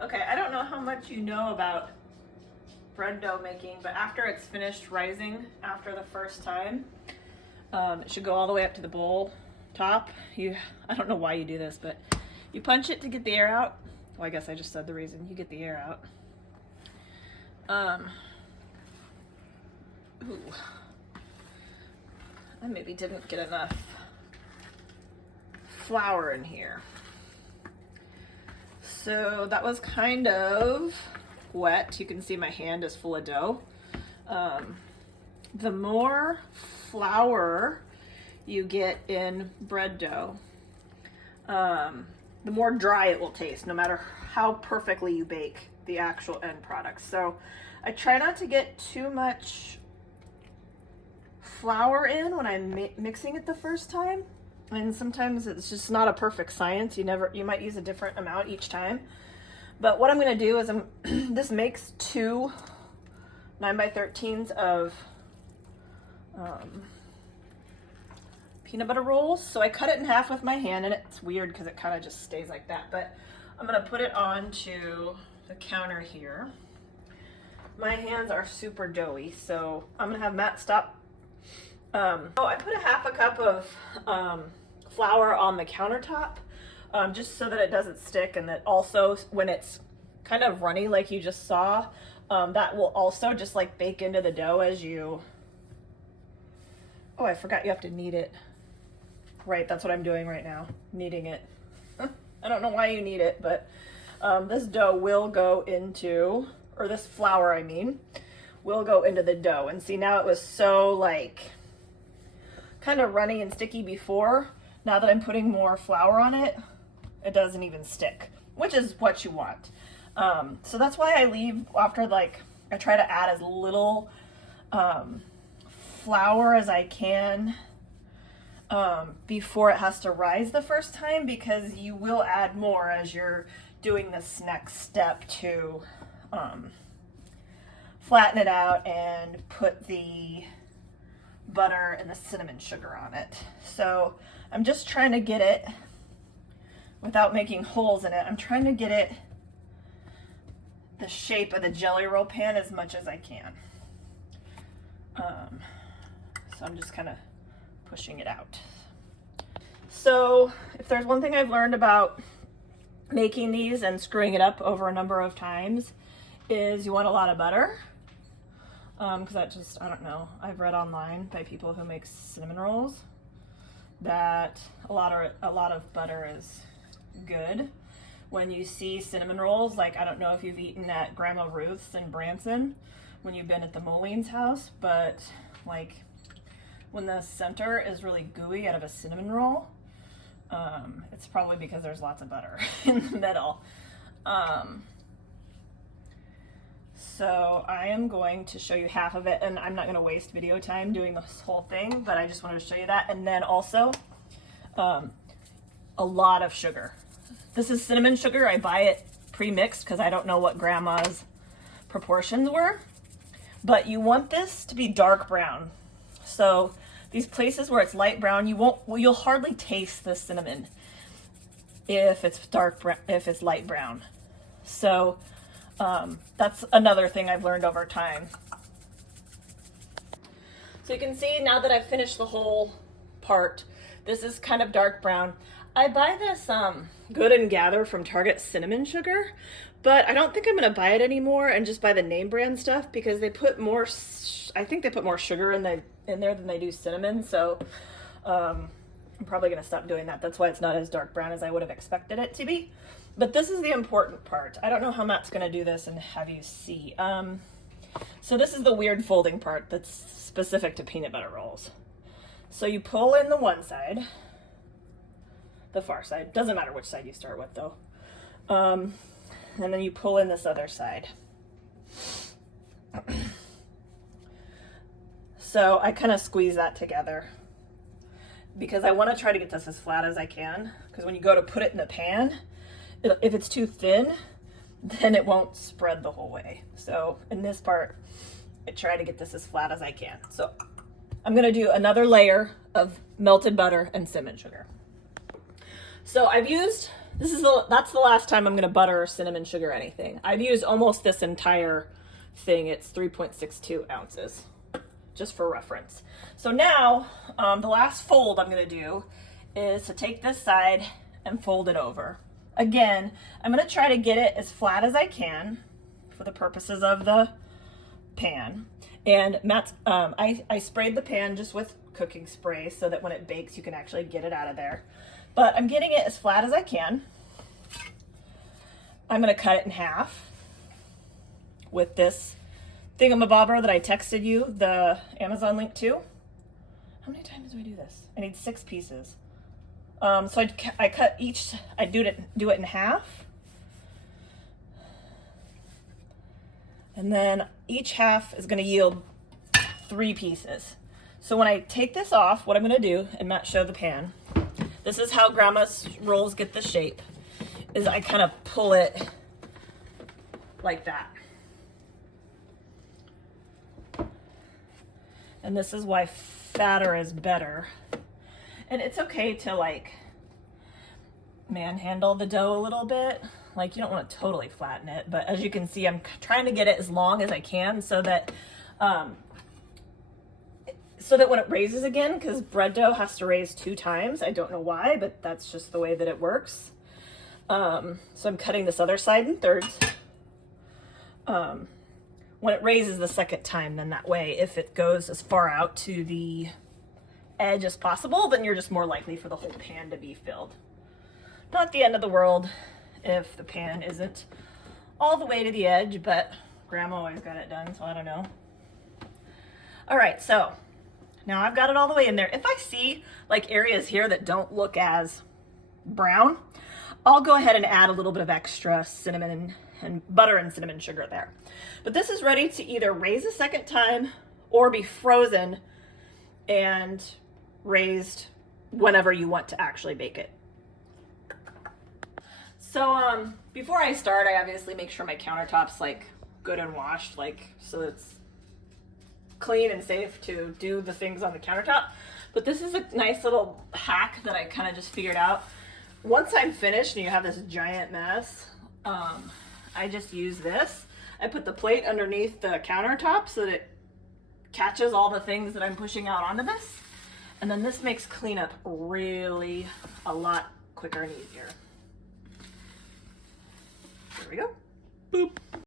Okay, I don't know how much you know about bread dough making, but after it's finished rising after the first time, it should go all the way up to the bowl top. I don't know why you do this, but you punch it to get the air out. Well, I guess I just said the reason. You get the air out. Ooh. I maybe didn't get enough flour in here. So that was kind of wet. You can see my hand is full of dough. The more flour you get in bread dough, the more dry it will taste, no matter how perfectly you bake the actual end product. So I try not to get too much flour in when I'm mixing it the first time. And sometimes it's just not a perfect science. You might use a different amount each time. But what I'm going to do is this makes two 9x13s of peanut butter rolls. So I cut it in half with my hand, and it's weird because it kind of just stays like that. But I'm going to put it onto the counter here. My hands are super doughy, so I'm going to have Matt stop. I put a half a cup of flour on the countertop just so that it doesn't stick, and that also when it's kind of runny like you just saw, that will also just like bake into the dough as you... Oh, I forgot you have to knead it. Right, that's what I'm doing right now, kneading it. I don't know why you need it, but this dough will go into, or this flour I mean, will go into the dough. And see, now it was so like kind of runny and sticky before. Now that I'm putting more flour on it, it doesn't even stick, which is what you want. So that's why I leave after, like, I try to add as little flour as I can before it has to rise the first time, because you will add more as you're doing this next step to flatten it out and put the butter and the cinnamon sugar on it. So I'm just trying to get it, without making holes in it, I'm trying to get it the shape of the jelly roll pan as much as I can. So I'm just kind of pushing it out. So if there's one thing I've learned about making these and screwing it up over a number of times, is you want a lot of butter. Because that just, I don't know, I've read online by people who make cinnamon rolls that a lot of butter is good. When you see cinnamon rolls, like, I don't know if you've eaten at Grandma Ruth's in Branson when you've been at the Molene's house, but like when the center is really gooey out of a cinnamon roll, it's probably because there's lots of butter in the middle. So I am going to show you half of it, and I'm not going to waste video time doing this whole thing, but I just wanted to show you that. And then also a lot of sugar. This is cinnamon sugar. I buy it pre-mixed because I don't know what Grandma's proportions were. But you want this to be dark brown. So these places where it's light brown, you'll hardly taste the cinnamon if it's light brown. So that's another thing I've learned over time. So you can see now that I've finished the whole part, this is kind of dark brown. I buy this Good and Gather from Target cinnamon sugar, but I don't think I'm gonna buy it anymore and just buy the name brand stuff, because they put more, I think they put more sugar in there than they do cinnamon. So I'm probably gonna stop doing that. That's why it's not as dark brown as I would have expected it to be. But this is the important part. I don't know how Matt's gonna do this and have you see. So this is the weird folding part that's specific to peanut butter rolls. So you pull in the one side, the far side, doesn't matter which side you start with though. And then you pull in this other side. So I kind of squeeze that together because I want to try to get this as flat as I can, because when you go to put it in the pan, if it's too thin, then it won't spread the whole way. So in this part, I try to get this as flat as I can. So I'm gonna do another layer of melted butter and cinnamon sugar. So I've used That's the last time I'm gonna butter or cinnamon sugar anything. I've used almost this entire thing. It's 3.62 ounces, just for reference. So now, the last fold I'm gonna do is to take this side and fold it over. Again, I'm gonna try to get it as flat as I can for the purposes of the pan. And Matt's, I sprayed the pan just with cooking spray so that when it bakes, you can actually get it out of there. But I'm getting it as flat as I can. I'm gonna cut it in half with this thingamabobber that I texted you the Amazon link to. How many times do I do this? I need 6 pieces. So I cut each, I do it in half. And then each half is gonna yield 3 pieces. So when I take this off, what I'm gonna do, and Matt showed the pan, this is how Grandma's rolls get the shape, is I kind of pull it like that. And this is why fatter is better. And it's okay to like manhandle the dough a little bit. Like you don't want to totally flatten it, but as you can see, I'm trying to get it as long as I can so that when it raises again, because bread dough has to raise 2 times. I don't know why, but that's just the way that it works. So I'm cutting this other side in thirds. When it raises the second time, then that way, if it goes as far out to the edge as possible, then you're just more likely for the whole pan to be filled. Not the end of the world if the pan isn't all the way to the edge, but Grandma always got it done, so I don't know. All right, so now I've got it all the way in there. If I see like areas here that don't look as brown, I'll go ahead and add a little bit of extra cinnamon and butter and cinnamon sugar there. But this is ready to either raise a second time or be frozen and raised whenever you want to actually bake it. So before I start, I obviously make sure my countertop's like good and washed, like so it's clean and safe to do the things on the countertop. But this is a nice little hack that I kind of just figured out. Once I'm finished and you have this giant mess, I just use this. I put the plate underneath the countertop so that it catches all the things that I'm pushing out onto this. And then this makes cleanup really a lot quicker and easier. There we go. Boop.